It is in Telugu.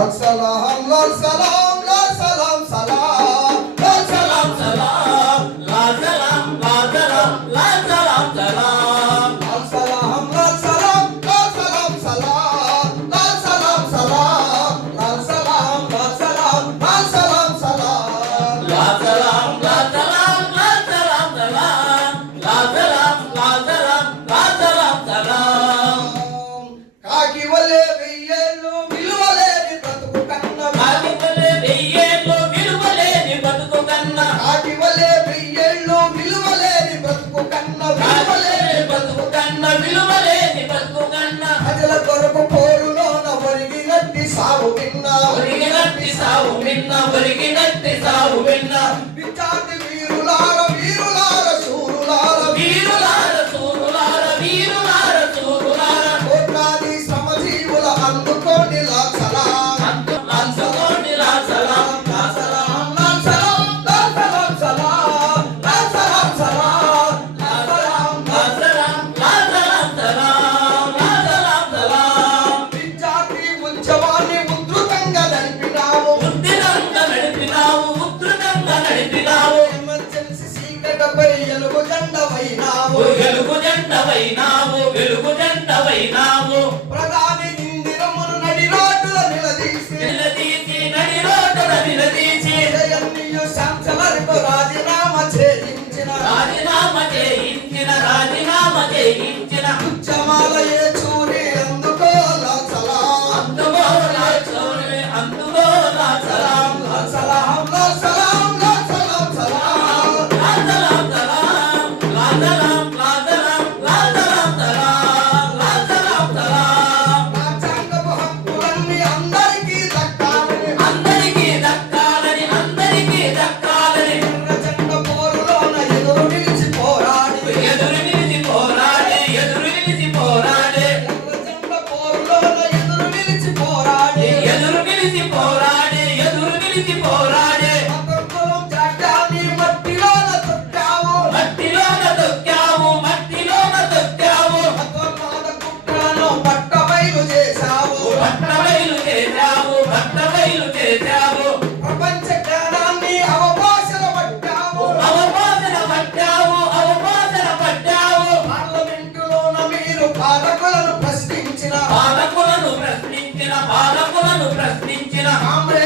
Aksala hamlar salam कितना జెండవైనావు వెలుగు జెండవైనావు వెలుగు జెండవైనావు. ప్రధాని ఇందిరమును నడి రోడ్డుల నిలదీసి నిలదీసి నడి రోడ్డుల నిలదీసి. జగన్నియు శాంతలకు రాజీనామా చేయించిన రాజీనామా చేయించిన రాజీనామా చేయించిన. ఉచ్చమాలయే చూరి అందుకో లాసలాం అందుకో లాచూరి అందుకో లాసలాం లాసలాం లాసలాం లాసలాం సలాం లాసలాం సలాం లాసలాం మీరు పాదకులను ప్రశ్నించిన పాదకులను ప్రశ్నించిన పాదకులను ప్రశ్నించిన. ఆమె